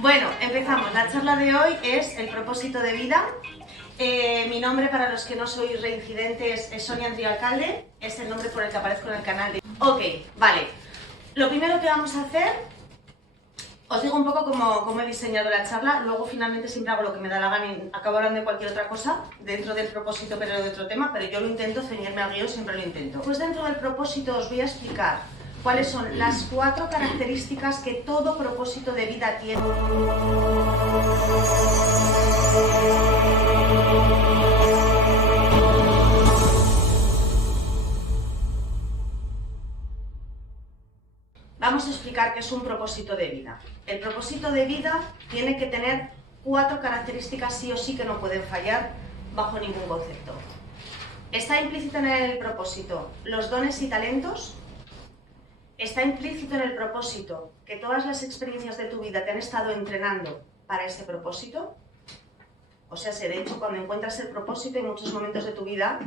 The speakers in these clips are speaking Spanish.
Bueno, empezamos. La charla de hoy es el propósito de vida. Mi nombre, para los que no sois reincidentes, es Sonia Andría Alcalde. Es el nombre por el que aparezco en el canal de... Ok, vale. Lo primero que vamos a hacer, os digo un poco cómo he diseñado la charla. Luego, finalmente, siempre hago lo que me da la gana y acabo hablando de cualquier otra cosa dentro del propósito, pero de otro tema. Pero yo lo intento, ceñirme al guión, siempre lo intento. Pues dentro del propósito os voy a explicar cuáles son las 4 características que todo propósito de vida tiene. Vamos a explicar qué es un propósito de vida. El propósito de vida tiene que tener 4 características sí o sí que no pueden fallar bajo ningún concepto. Está implícito en el propósito los dones y talentos. Está implícito en el propósito que todas las experiencias de tu vida te han estado entrenando para ese propósito. O sea, de hecho, cuando encuentras el propósito, hay muchos momentos de tu vida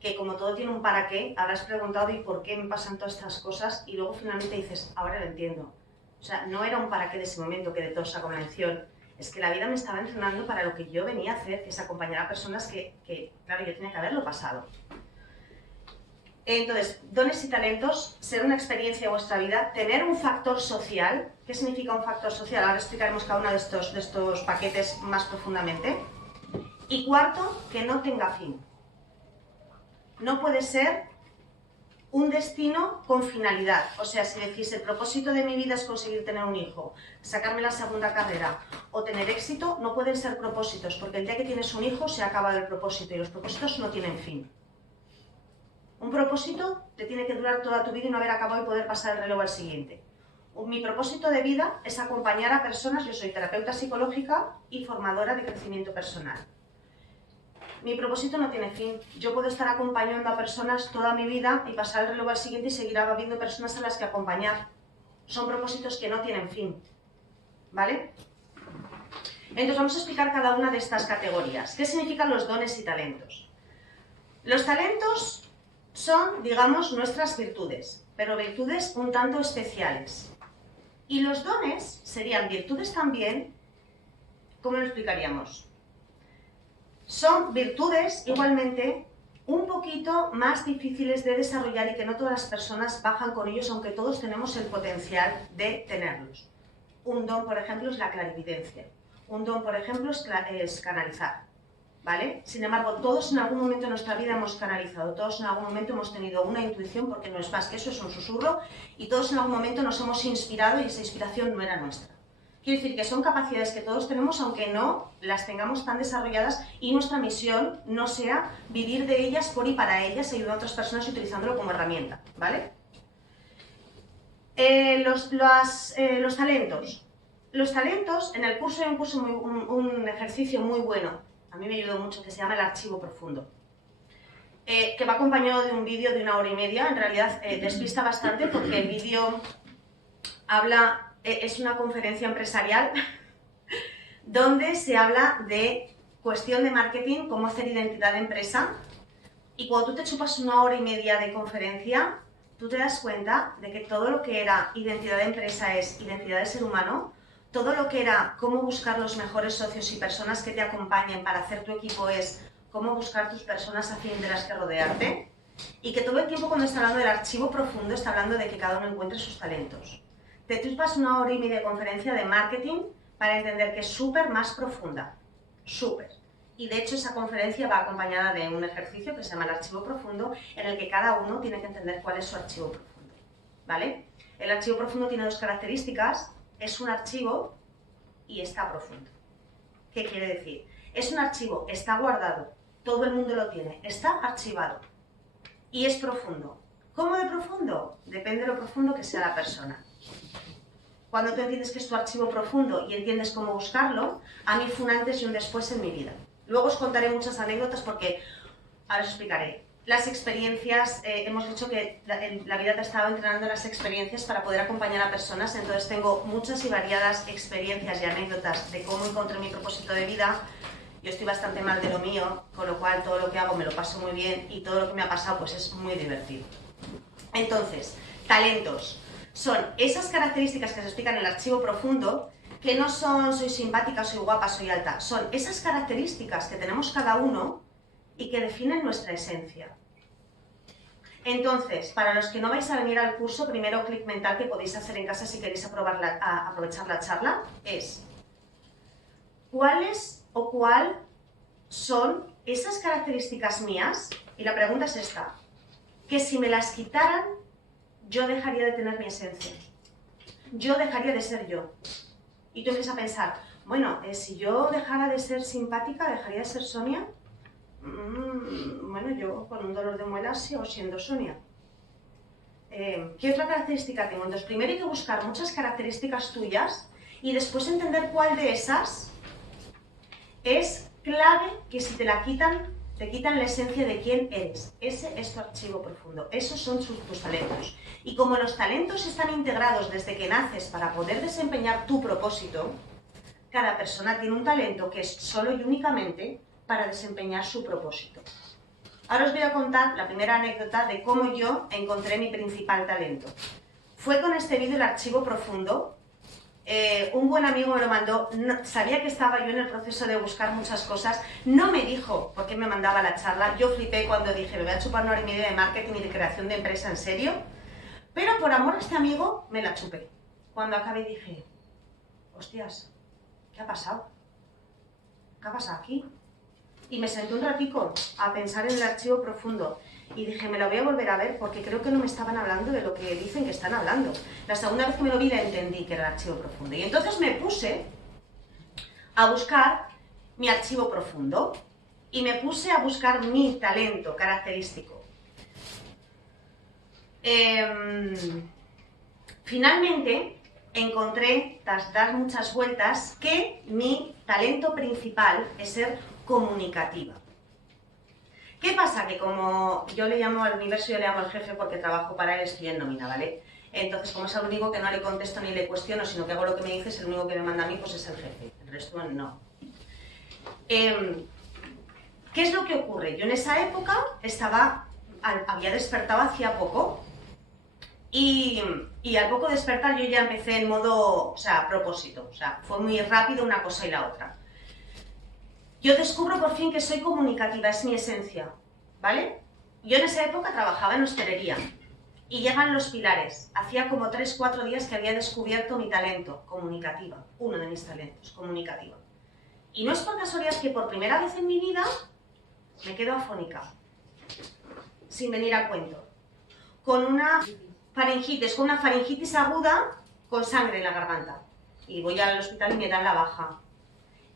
que, como todo tiene un para qué, habrás preguntado ¿y por qué me pasan todas estas cosas? Y luego finalmente dices, ahora lo entiendo. O sea, no era un para qué de ese momento que de todo saco una lección. Es que la vida me estaba entrenando para lo que yo venía a hacer, que es acompañar a personas que claro, yo tenía que haberlo pasado. Entonces, dones y talentos, ser una experiencia de vuestra vida, tener un factor social. ¿Qué significa un factor social? Ahora explicaremos cada uno de estos paquetes más profundamente. Y cuarto, que no tenga fin. No puede ser un destino con finalidad. O sea, si decís, el propósito de mi vida es conseguir tener un hijo, sacarme la segunda carrera o tener éxito, no pueden ser propósitos, porque el día que tienes un hijo se acaba el propósito y los propósitos no tienen fin. Un propósito te tiene que durar toda tu vida y no haber acabado y poder pasar el relevo al siguiente. Mi propósito de vida es acompañar a personas. Yo soy terapeuta psicológica y formadora de crecimiento personal. Mi propósito no tiene fin. Yo puedo estar acompañando a personas toda mi vida y pasar el relevo al siguiente y seguir habiendo personas a las que acompañar. Son propósitos que no tienen fin. ¿Vale? Entonces vamos a explicar cada una de estas categorías. ¿Qué significan los dones y talentos? Los talentos son, digamos, nuestras virtudes, pero virtudes un tanto especiales. Y los dones serían virtudes también, ¿cómo lo explicaríamos? Son virtudes igualmente un poquito más difíciles de desarrollar y que no todas las personas bajan con ellos, aunque todos tenemos el potencial de tenerlos. Un don, por ejemplo, es la clarividencia. Un don, por ejemplo, es canalizar. ¿Vale? Sin embargo, todos en algún momento de nuestra vida hemos canalizado, todos en algún momento hemos tenido una intuición, porque no es más que eso, es un susurro, y todos en algún momento nos hemos inspirado y esa inspiración no era nuestra. Quiero decir que son capacidades que todos tenemos, aunque no las tengamos tan desarrolladas, y nuestra misión no sea vivir de ellas por y para ellas, ayudando a otras personas utilizándolo como herramienta, ¿vale? Los talentos. Los talentos, en el curso hay un ejercicio muy bueno, a mí me ayudó mucho, que se llama el archivo profundo, que va acompañado de un vídeo de 1 hora y media. En realidad despista bastante porque el vídeo habla, es una conferencia empresarial donde se habla de cuestión de marketing, cómo hacer identidad de empresa, y cuando tú te chupas 1 hora y media de conferencia, tú te das cuenta de que todo lo que era identidad de empresa es identidad de ser humano. Todo lo que era cómo buscar los mejores socios y personas que te acompañen para hacer tu equipo es cómo buscar tus personas afín de las que rodearte. Y que todo el tiempo, cuando está hablando del archivo profundo, está hablando de que cada uno encuentre sus talentos. Te chupas 1 hora y media de conferencia de marketing para entender que es súper más profunda. Súper. Y de hecho esa conferencia va acompañada de un ejercicio que se llama el archivo profundo, en el que cada uno tiene que entender cuál es su archivo profundo. ¿Vale? El archivo profundo tiene 2 características. Es un archivo y está profundo. ¿Qué quiere decir? Es un archivo, está guardado, todo el mundo lo tiene, está archivado y es profundo. ¿Cómo de profundo? Depende de lo profundo que sea la persona. Cuando tú entiendes que es tu archivo profundo y entiendes cómo buscarlo, a mí fue un antes y un después en mi vida. Luego os contaré muchas anécdotas porque ahora os explicaré. Las experiencias, hemos dicho que la vida te estaba entrenando las experiencias para poder acompañar a personas, entonces tengo muchas y variadas experiencias y anécdotas de cómo encontré mi propósito de vida. Yo estoy bastante mal de lo mío, con lo cual todo lo que hago me lo paso muy bien y todo lo que me ha pasado pues es muy divertido. Entonces, talentos. Son esas características que se explican en el archivo profundo que no son soy simpática, soy guapa, soy alta, son esas características que tenemos cada uno y que definen nuestra esencia. Entonces, para los que no vais a venir al curso, primero clic mental que podéis hacer en casa si queréis aprovechar la charla es ¿cuáles o cuál son esas características mías? Y la pregunta es esta, que si me las quitaran, yo dejaría de tener mi esencia. Yo dejaría de ser yo. Y tú empiezas a pensar, bueno, si yo dejara de ser simpática, ¿dejaría de ser Sonia? Bueno, yo con un dolor de muelas sigo siendo Sonia. ¿Qué otra característica tengo? Entonces, primero hay que buscar muchas características tuyas y después entender cuál de esas es clave que si te la quitan, te quitan la esencia de quién eres. Ese es tu archivo profundo. Esos son tus talentos. Y como los talentos están integrados desde que naces para poder desempeñar tu propósito, cada persona tiene un talento que es solo y únicamente para desempeñar su propósito. Ahora os voy a contar la primera anécdota de cómo yo encontré mi principal talento. Fue con este vídeo, el archivo profundo. Un buen amigo me lo mandó, sabía que estaba yo en el proceso de buscar muchas cosas, no me dijo por qué me mandaba la charla, yo flipé cuando dije, me voy a chupar 1 hora y media de marketing y de creación de empresa, ¿en serio? Pero por amor a este amigo me la chupé. Cuando acabé dije, hostias, ¿qué ha pasado? ¿Qué ha pasado aquí? Y me senté un ratico a pensar en el archivo profundo y dije, me lo voy a volver a ver porque creo que no me estaban hablando de lo que dicen que están hablando. La segunda vez que me lo vi la entendí que era el archivo profundo. Y entonces me puse a buscar mi archivo profundo y me puse a buscar mi talento característico. Finalmente encontré, tras dar muchas vueltas, que mi talento principal es ser comunicativa. ¿Qué pasa? Que como yo le llamo al universo, yo le llamo al jefe porque trabajo para él, estoy en nómina, ¿vale? Entonces, como es el único que no le contesto ni le cuestiono, sino que hago lo que me dices, el único que me manda a mí, pues es el jefe. El resto, no. ¿Qué es lo que ocurre? Yo en esa época había despertado hacía poco y al poco despertar yo ya empecé en modo, propósito. O sea, fue muy rápido una cosa y la otra. Yo descubro por fin que soy comunicativa, es mi esencia, ¿vale? Yo en esa época trabajaba en hostelería y llegan los pilares. Hacía como 3-4 días que había descubierto mi talento, comunicativa, uno de mis talentos, comunicativa. Y no es por casualidad que por primera vez en mi vida me quedo afónica, sin venir a cuento, con una faringitis aguda con sangre en la garganta. Y voy al hospital y me dan la baja.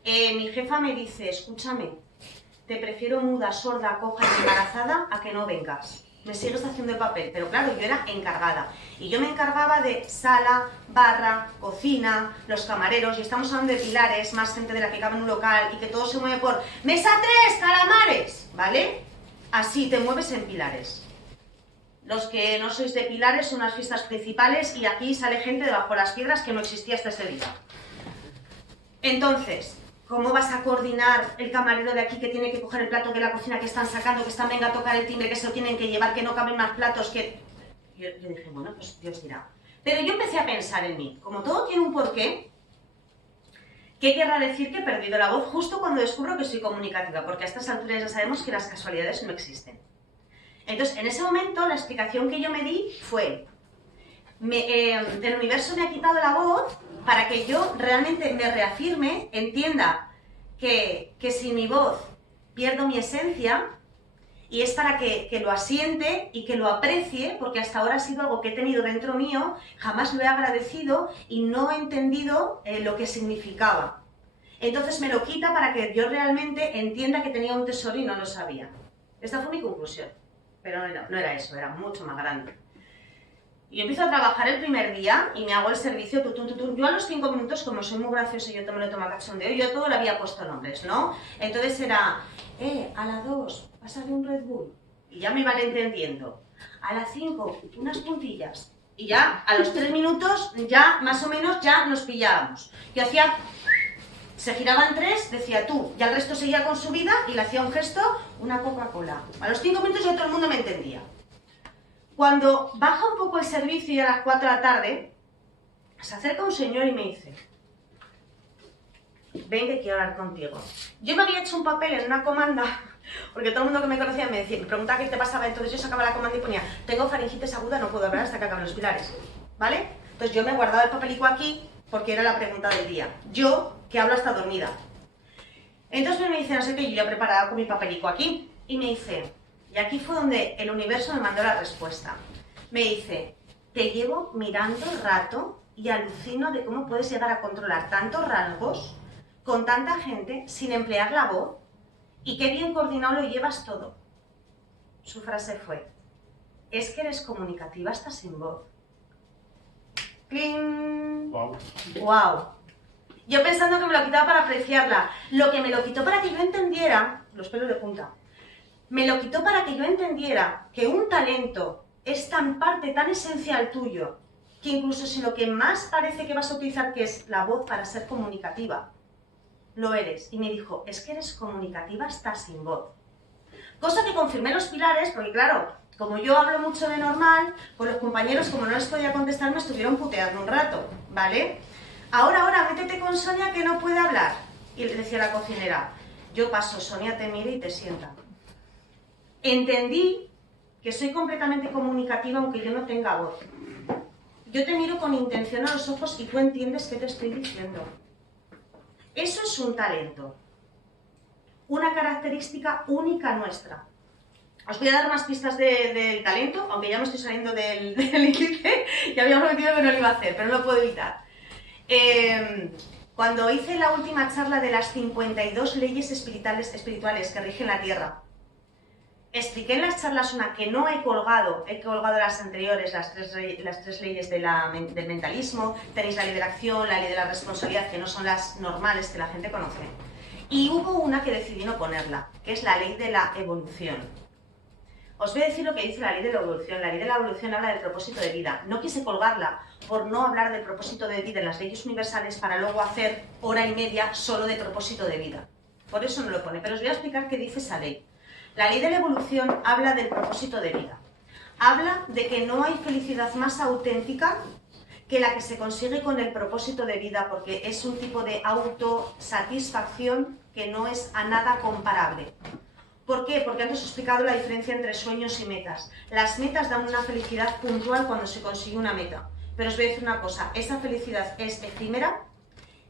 Mi jefa me dice, escúchame, te prefiero muda, sorda, coja y embarazada a que no vengas. Me sigues haciendo el papel, pero claro, yo era encargada. Y yo me encargaba de sala, barra, cocina, los camareros, y estamos hablando de pilares, más gente de la que cabe en un local, y que todo se mueve por ¡mesa 3, calamares! ¿Vale? Así te mueves en pilares. Los que no sois de pilares son las fiestas principales, y aquí sale gente debajo de las piedras que no existía hasta ese día. Entonces, ¿cómo vas a coordinar el camarero de aquí que tiene que coger el plato de la cocina que están sacando, que están venga a tocar el timbre, que se lo tienen que llevar, que no caben más platos, que... Yo dije, bueno, pues Dios dirá. Pero yo empecé a pensar en mí. Como todo tiene un porqué, ¿qué querrá decir que he perdido la voz justo cuando descubro que soy comunicativa? Porque a estas alturas ya sabemos que las casualidades no existen. Entonces, en ese momento, la explicación que yo me di fue... el universo me ha quitado la voz para que yo realmente me reafirme, entienda que sin mi voz pierdo mi esencia, y es para que lo asiente y que lo aprecie, porque hasta ahora ha sido algo que he tenido dentro mío, jamás lo he agradecido y no he entendido lo que significaba. Entonces me lo quita para que yo realmente entienda que tenía un tesoro y no lo sabía. Esta fue mi conclusión, pero no era eso, era mucho más grande. Y yo empiezo a trabajar el primer día y me hago el servicio, yo a los 5 minutos, como soy muy graciosa y yo me lo tomo a cachondeo, yo todo le había puesto nombres, ¿no? Entonces era, a la 2, pásale un Red Bull, y ya me van entendiendo. A la 5, unas puntillas, y ya a los 3 minutos, ya más o menos, ya nos pillábamos. Yo hacía, se giraban 3, decía tú, y el resto seguía con su vida, y le hacía un gesto, una Coca-Cola. A los 5 minutos ya todo el mundo me entendía. Cuando baja un poco el servicio y a las 4 de la tarde, se acerca un señor y me dice, ven que quiero hablar contigo. Yo me había hecho un papel en una comanda, porque todo el mundo que me conocía me preguntaba qué te pasaba, entonces yo sacaba la comanda y ponía, tengo faringitis aguda, no puedo hablar hasta que acaben los pilares, ¿vale? Entonces yo me guardaba el papelico aquí, porque era la pregunta del día. Yo, que hablo hasta dormida. Entonces me dice, no sé qué, yo ya preparada con mi papelico aquí, y me dice, y aquí fue donde el universo me mandó la respuesta. Me dice, te llevo mirando rato y alucino de cómo puedes llegar a controlar tantos rasgos con tanta gente sin emplear la voz y qué bien coordinado lo llevas todo. Su frase fue, es que eres comunicativa hasta sin voz. ¡Cling! ¡Wow! ¡Wow! Yo pensando que me lo quitaba para apreciarla. Lo que me lo quitó para que yo entendiera, los pelos de punta, me lo quitó para que yo entendiera que un talento es tan parte, tan esencial tuyo, que incluso si lo que más parece que vas a utilizar, que es la voz para ser comunicativa, lo eres. Y me dijo, es que eres comunicativa hasta sin voz. Cosa que confirmé en los pilares, porque claro, como yo hablo mucho de normal, pues los compañeros, como no les podía contestar, me estuvieron puteando un rato, ¿vale? Ahora, métete con Sonia que no puede hablar. Y le decía a la cocinera, yo paso, Sonia te mira y te sienta. Entendí que soy completamente comunicativa aunque yo no tenga voz. Yo te miro con intención a los ojos y tú entiendes qué te estoy diciendo. Eso es un talento. Una característica única nuestra. Os voy a dar más pistas del talento, aunque ya me estoy saliendo del índice, ya había prometido que no lo iba a hacer, pero no lo puedo evitar. Cuando hice la última charla de las 52 leyes espirituales que rigen la Tierra, expliqué en las charlas una que no he colgado las anteriores, las tres leyes del mentalismo, tenéis la ley de la acción, la ley de la responsabilidad, que no son las normales que la gente conoce. Y hubo una que decidí no ponerla, que es la ley de la evolución. Os voy a decir lo que dice la ley de la evolución. La ley de la evolución habla del propósito de vida. No quise colgarla por no hablar del propósito de vida en las leyes universales para luego hacer hora y media solo de propósito de vida. Por eso no lo pone, pero os voy a explicar qué dice esa ley. La ley de la evolución habla del propósito de vida. Habla de que no hay felicidad más auténtica que la que se consigue con el propósito de vida, porque es un tipo de autosatisfacción que no es a nada comparable. ¿Por qué? Porque antes os he explicado la diferencia entre sueños y metas. Las metas dan una felicidad puntual cuando se consigue una meta. Pero os voy a decir una cosa, esa felicidad es efímera.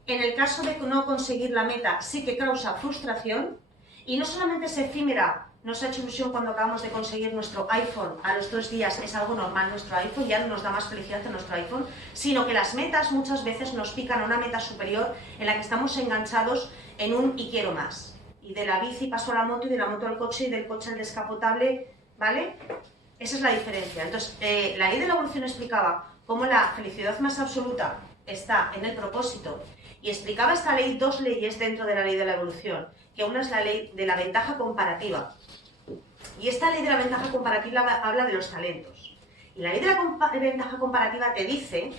En el caso de no conseguir la meta, sí que causa frustración. Y no solamente es efímera, nos ha hecho ilusión cuando acabamos de conseguir nuestro iPhone, a los 2 días es algo normal nuestro iPhone, ya no nos da más felicidad que nuestro iPhone, sino que las metas muchas veces nos pican a una meta superior en la que estamos enganchados en un y quiero más. Y de la bici paso a la moto y de la moto al coche y del coche al descapotable, ¿vale? Esa es la diferencia. Entonces, la ley de la evolución explicaba cómo la felicidad más absoluta está en el propósito y explicaba esta ley 2 leyes dentro de la ley de la evolución, que una es la ley de la ventaja comparativa. Y esta ley de la ventaja comparativa habla de los talentos. Y la ley de la ventaja comparativa te dice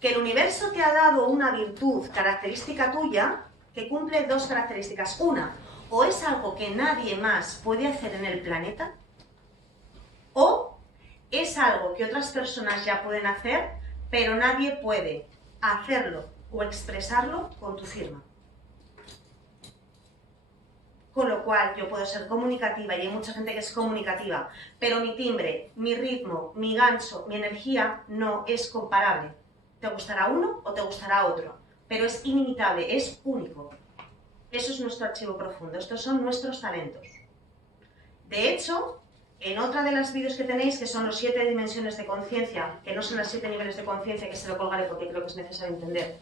que el universo te ha dado una virtud característica tuya que cumple 2 características. Una, o es algo que nadie más puede hacer en el planeta, o es algo que otras personas ya pueden hacer, pero nadie puede hacerlo o expresarlo con tu firma. Con lo cual yo puedo ser comunicativa y hay mucha gente que es comunicativa, pero mi timbre, mi ritmo, mi gancho, mi energía no es comparable. Te gustará uno o te gustará otro, pero es inimitable, es único. Eso es nuestro archivo profundo, estos son nuestros talentos. De hecho, en otra de las vídeos que tenéis, que son los 7 dimensiones de conciencia, que no son los 7 niveles de conciencia, que se lo colgaré porque creo que es necesario entender,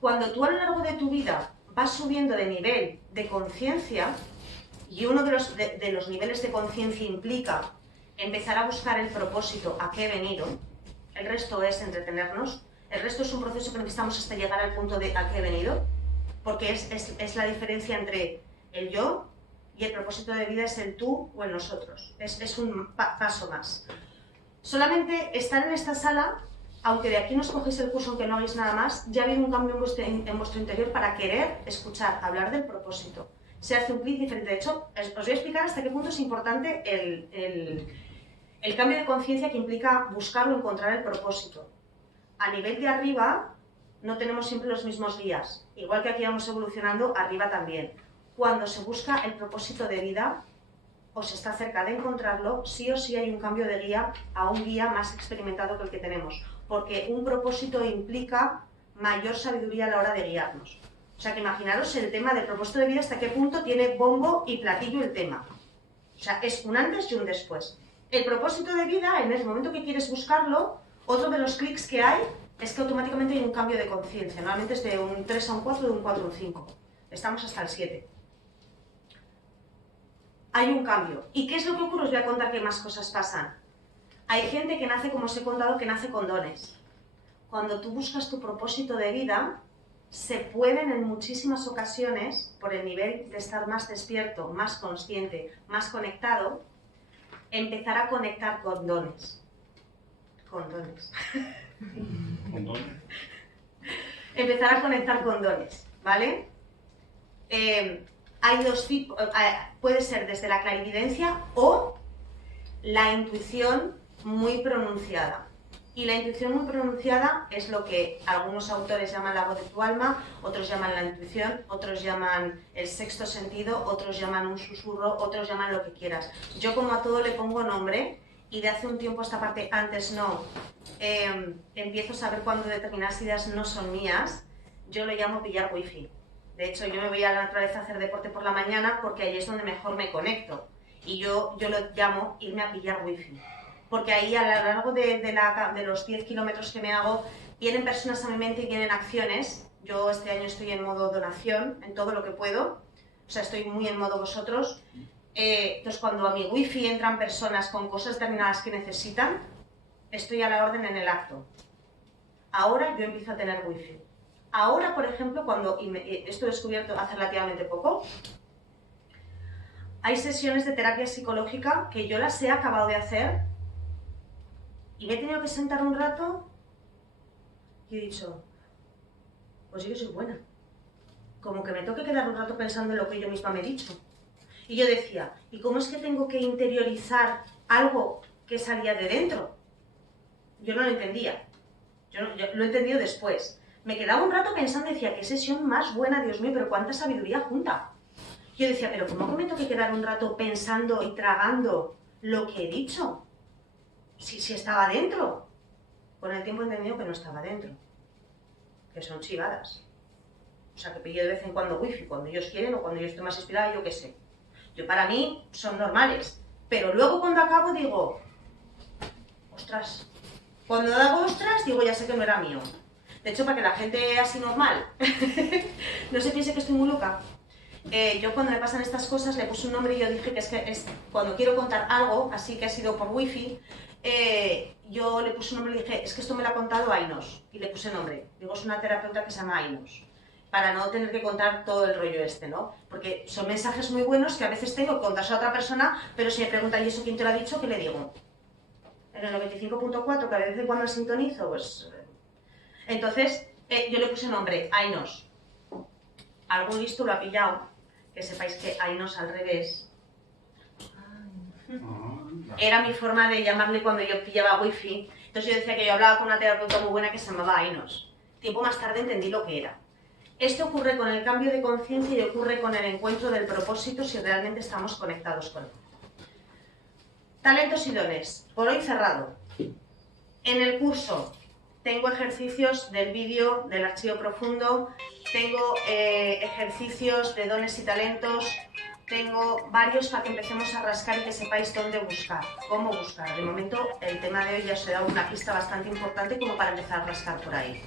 cuando tú a lo largo de tu vida vas subiendo de nivel de conciencia, y uno de los niveles de conciencia implica empezar a buscar el propósito a qué he venido, el resto es entretenernos, el resto es un proceso que necesitamos hasta llegar al punto de a qué he venido, porque es la diferencia entre el yo y el propósito de vida es el tú o el nosotros, es un paso más. Solamente estar en esta sala, aunque de aquí no escogéis el curso, aunque no hagáis nada más, ya ha habido un cambio en vuestro interior para querer escuchar, hablar del propósito. Se hace un clic diferente. De hecho, os voy a explicar hasta qué punto es importante el cambio de conciencia que implica buscar o encontrar el propósito. A nivel de arriba, no tenemos siempre los mismos guías. Igual que aquí vamos evolucionando, arriba también. Cuando se busca el propósito de vida, o se está cerca de encontrarlo, sí o sí hay un cambio de guía a un guía más experimentado que el que tenemos. Porque un propósito implica mayor sabiduría a la hora de guiarnos. O sea que imaginaros el tema del propósito de vida, hasta qué punto tiene bombo y platillo el tema. O sea, es un antes y un después. El propósito de vida, en el momento que quieres buscarlo, otro de los clics que hay es que automáticamente hay un cambio de conciencia. Normalmente es de un 3 a un 4, de un 4 a un 5. Estamos hasta el 7. Hay un cambio. ¿Y qué es lo que ocurre? Os voy a contar qué más cosas pasan. Hay gente que nace, como os he contado, que nace con dones. Cuando tú buscas tu propósito de vida, se pueden en muchísimas ocasiones, por el nivel de estar más despierto, más consciente, más conectado, empezar a conectar con dones. Con dones. ¿Con dones? Empezar a conectar con dones, ¿vale? Hay dos tipos, puede ser desde la clarividencia o la intuición muy pronunciada. Y la intuición muy pronunciada es lo que algunos autores llaman la voz de tu alma, otros llaman la intuición, otros llaman el sexto sentido, otros llaman un susurro, otros llaman lo que quieras. Yo como a todo le pongo nombre y de hace un tiempo esta parte, antes no, empiezo a saber cuando determinadas ideas no son mías, yo lo llamo pillar wifi. De hecho, yo me voy a la naturaleza a hacer deporte por la mañana porque ahí es donde mejor me conecto. Y yo lo llamo irme a pillar wifi. Porque ahí a lo largo de los 10 kilómetros que me hago, vienen personas a mi mente y vienen acciones. Yo este año estoy en modo donación, en todo lo que puedo. O sea, estoy muy en modo vosotros. Entonces, cuando a mi wifi entran personas con cosas determinadas que necesitan, estoy a la orden en el acto. Ahora yo empiezo a tener wifi. Ahora, por ejemplo, esto he descubierto hace relativamente poco, hay sesiones de terapia psicológica que yo las he acabado de hacer y me he tenido que sentar un rato y he dicho, pues sí que soy buena. Como que me tengo que quedar un rato pensando en lo que yo misma me he dicho. Y yo decía, ¿y cómo es que tengo que interiorizar algo que salía de dentro? Yo no lo entendía. Yo lo he entendido después. Me quedaba un rato pensando y decía, qué sesión más buena, Dios mío, pero cuánta sabiduría junta. Yo decía, pero ¿cómo que me tengo que quedar un rato pensando y tragando lo que he dicho? Si estaba dentro. Con el tiempo he entendido que no estaba dentro. Que son chivadas. O sea, que pillo de vez en cuando wifi, cuando ellos quieren o cuando yo estoy más inspirada, yo qué sé. Yo para mí son normales. Pero luego cuando acabo digo, ostras. Cuando hago ostras, digo, ya sé que no era mío. De hecho, para que la gente así normal no se piense que estoy muy loca. Yo cuando me pasan estas cosas le puse un nombre y yo dije que es cuando quiero contar algo, así que ha sido por wifi, yo le puse un nombre y dije, es que esto me lo ha contado Ainos. Y le puse nombre. Digo, es una terapeuta que se llama Ainos. Para no tener que contar todo el rollo este, ¿no? Porque son mensajes muy buenos que a veces tengo que contarse a otra persona, pero si me preguntan, ¿y eso quién te lo ha dicho? ¿Qué le digo? En el 95.4, que a veces cuando sintonizo, pues... Entonces, yo le puse nombre, Ainos. Algún listo lo ha pillado, que sepáis que Ainos al revés. Era mi forma de llamarle cuando yo pillaba wifi. Entonces yo decía que yo hablaba con una terapeuta muy buena que se llamaba Ainos. Tiempo más tarde entendí lo que era. Esto ocurre con el cambio de conciencia y ocurre con el encuentro del propósito si realmente estamos conectados con él. Talentos y dones. Por hoy cerrado. En el curso tengo ejercicios del vídeo del archivo profundo, tengo ejercicios de dones y talentos, tengo varios para que empecemos a rascar y que sepáis dónde buscar, cómo buscar. De momento el tema de hoy ya os he dado una pista bastante importante como para empezar a rascar por ahí.